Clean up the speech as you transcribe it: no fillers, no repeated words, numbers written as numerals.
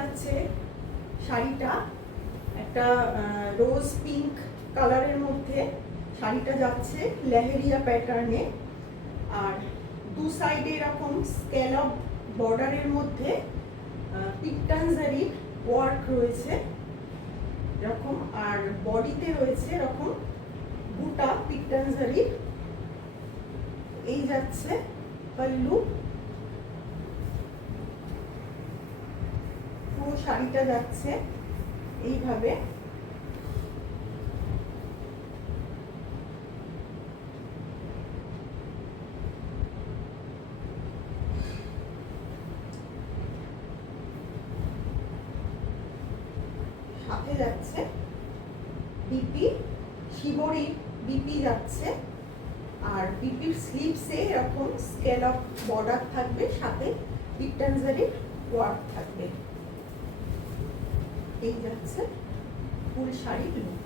যাচ্ছে শাড়িটা একটা রোজ পিঙ্ক কালারের মধ্যে শাড়িটা যাচ্ছে লেহেরিয়া প্যাটার্নে। আর দু সাইডে এরকম স্ক্যালপ বর্ডারের মধ্যে পিকটানজারি ওয়ার্ক রয়েছে এরকম, আর বডিতে রয়েছে এরকম বুটা পিকটানজারি। এই যাচ্ছে পাল্লু, পুরো শাড়িটা যাচ্ছে এইভাবে। সাথে যাচ্ছে বিপি, শিবরির বিপি যাচ্ছে, আর বিপির স্লিভসে এরকম স্কেলপ বর্ডার থাকবে, সাথে পিকটানজারির ওয়ার্ক থাকবে। এই যাচ্ছে ফুল শাড়ির লুক।